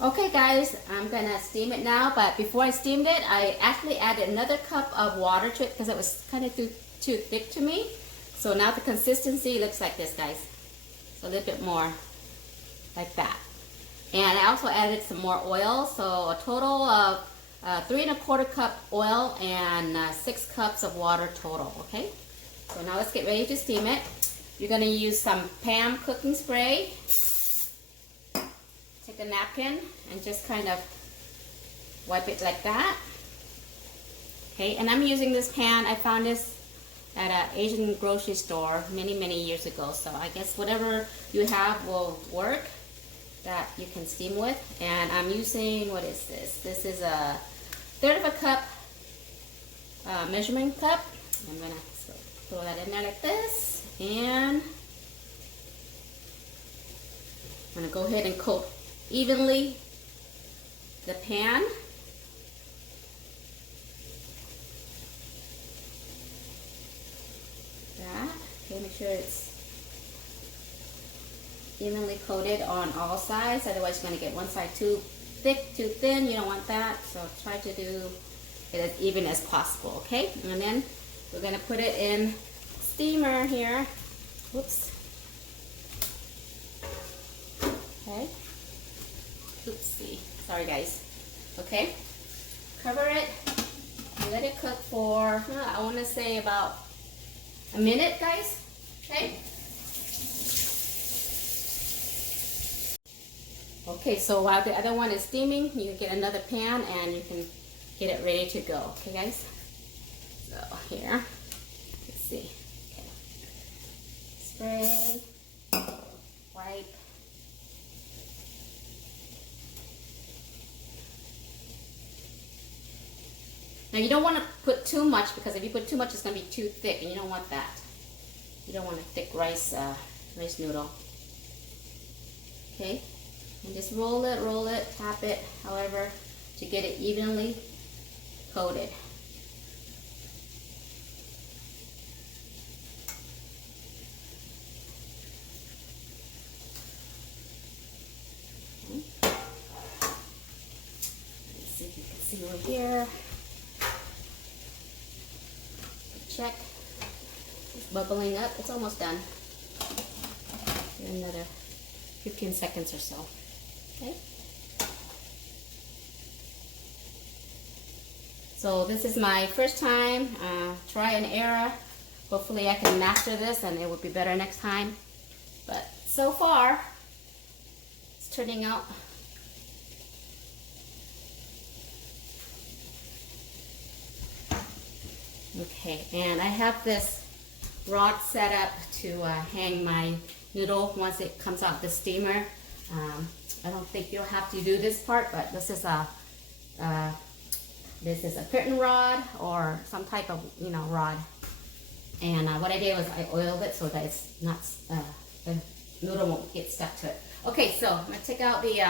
Okay guys, I'm gonna steam it now, but before I steamed it, I actually added another cup of water to it because it was kind of too thick to me. So now the consistency looks like this, guys. So a little bit more like that. And I also added some more oil, so a total of 3¼ cup oil and 6 cups of water total, okay? So now let's get ready to steam it. You're gonna use some Pam cooking spray. Take a napkin and just kind of wipe it like that. Okay, and I'm using this pan. I found this at an Asian grocery store many years ago. So I guess whatever you have will work that you can steam with. And I'm using, what is this? This is a 1/3 cup measurement cup. I'm gonna throw that in there like this. And I'm gonna go ahead and coat evenly the pan. That. Okay, make sure it's evenly coated on all sides, otherwise you're going to get one side too thick, too thin. You don't want that, so try to do it as even as possible, okay? And then we're going to put it in steamer here. Whoops. Okay. Oopsie. Sorry guys. Okay. Cover it. Let it cook for, I want to say about a minute, guys. Okay. Okay, so while the other one is steaming, you can get another pan and you can get it ready to go. Okay, guys? So here, let's see. Okay. Spray, wipe. Now you don't want to put too much, because if you put too much, it's going to be too thick, and you don't want that. You don't want a thick rice noodle. Okay, and just roll it, tap it, however, to get it evenly coated. Okay. Let's see if you can see over here. Check. It's bubbling up. It's almost done. Another 15 seconds or so. Okay. So this is my first time. Try and error. Hopefully I can master this and it will be better next time. But so far, it's turning out. Okay, and I have this rod set up to hang my noodle once it comes out the steamer. I don't think you'll have to do this part, but this is a curtain rod or some type of rod. And what I did was I oiled it so that it's not the noodle won't get stuck to it. Okay, so I'm gonna take out the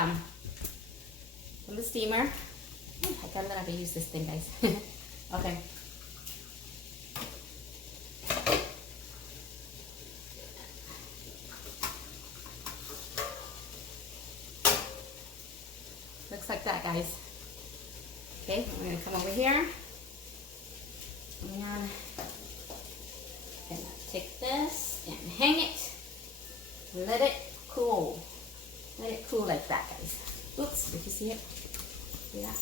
from the steamer. I gotta learn how to use this thing, guys. Okay. Looks like that, guys. Okay, we're gonna come over here and I'm gonna take this and hang it. Let it cool. Let it cool like that, guys. Oops, did you see it? Yeah.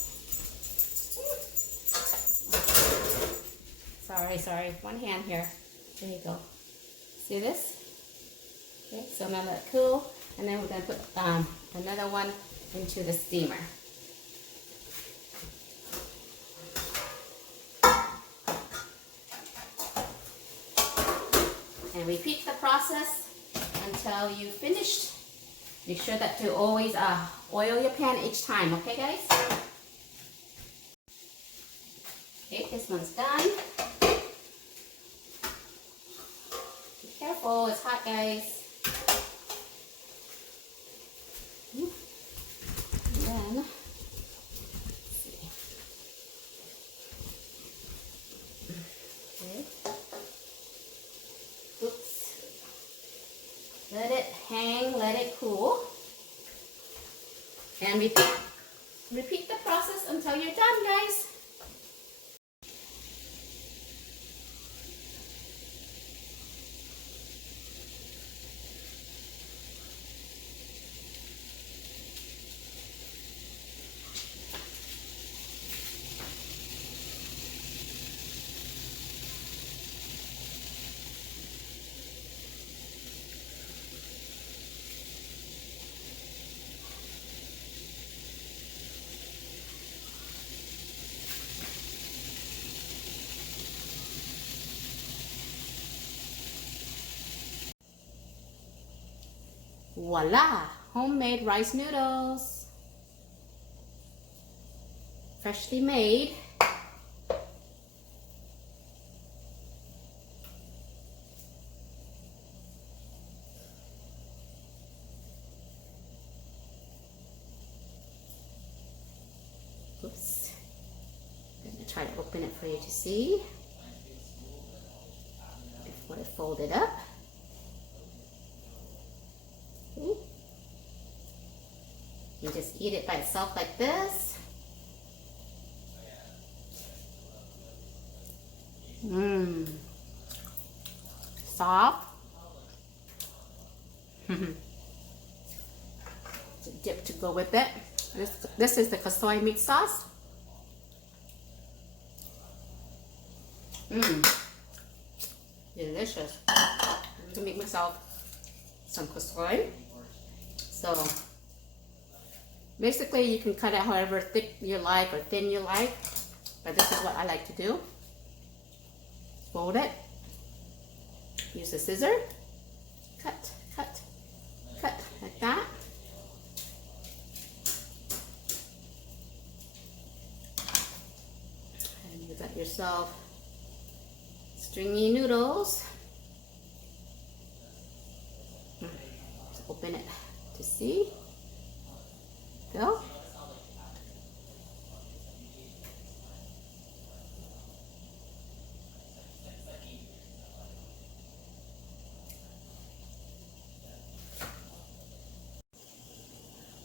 Sorry. One hand here. There you go. See this? Okay, so I'm gonna let it cool, and then we're gonna put another one into the steamer. And repeat the process until you finished. Make sure that you always oil your pan each time, okay guys? Okay, this one's done. Be careful, it's hot, guys. And then, let's see. Okay. Oops. Let it hang, let it cool. And repeat the process until you're done, guys. Voila! Homemade rice noodles. Freshly made. Oops. I'm going to try to open it for you to see before I fold it up. Okay. You just eat it by itself like this. Mmm. Soft. Dip to go with it. This is the soy meat sauce. Mmm. Delicious. I'm gonna make myself some soy. So basically you can cut it however thick you like or thin you like, but this is what I like to do. Fold it. Use a scissor. Cut, cut, cut like that. And you got yourself stringy noodles. Just open it to see. Go.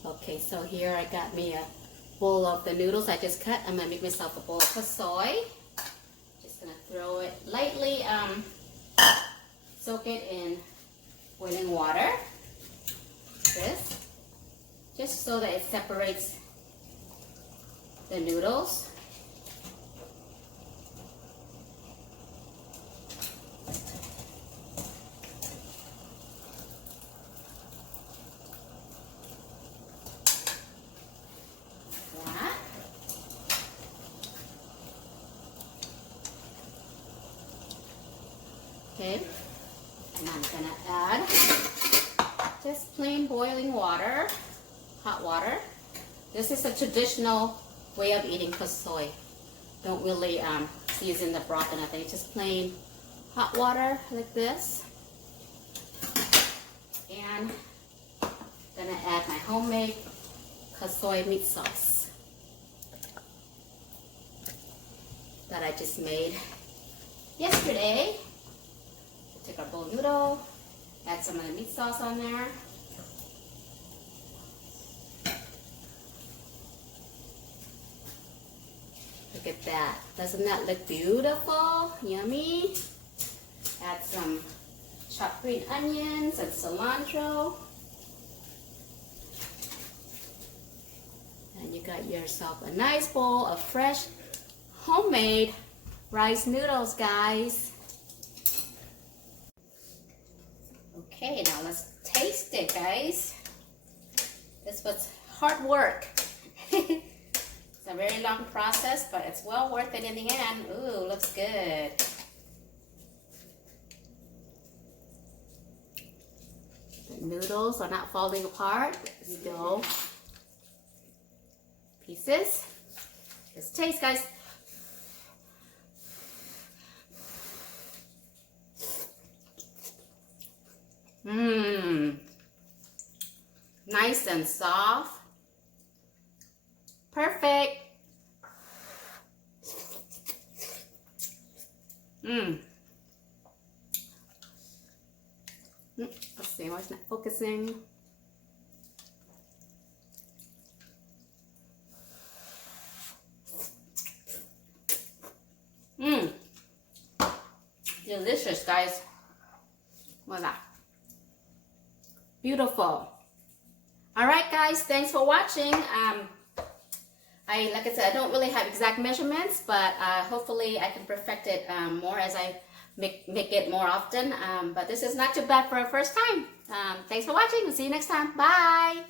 Okay, so here I got me a bowl of the noodles I just cut. I'm gonna make myself a bowl of soy. Just gonna throw it lightly, soak it in boiling water. This. Just so that it separates the noodles. That. Okay, and I'm gonna add just plain boiling water. Hot water. This is a traditional way of eating soy. Don't really season the broth or nothing. It's just plain hot water like this. And I'm gonna add my homemade soy meat sauce that I just made yesterday. Take our bowl noodle, add some of the meat sauce on there. Look at that. Doesn't that look beautiful? Yummy. Add some chopped green onions and cilantro. And you got yourself a nice bowl of fresh, homemade rice noodles, guys. Okay, now let's taste it, guys. This was hard work. It's a very long process, but it's well worth it in the end. Ooh, looks good. The noodles are not falling apart. Still pieces. Let's taste, guys. Mmm. Nice and soft. Perfect. Let's see, why it's not focusing. Delicious, guys. Voila. Beautiful. All right, guys. Thanks for watching. Like I said, I don't really have exact measurements, but hopefully I can perfect it more as I make it more often. But this is not too bad for a first time. Thanks for watching. We'll see you next time. Bye.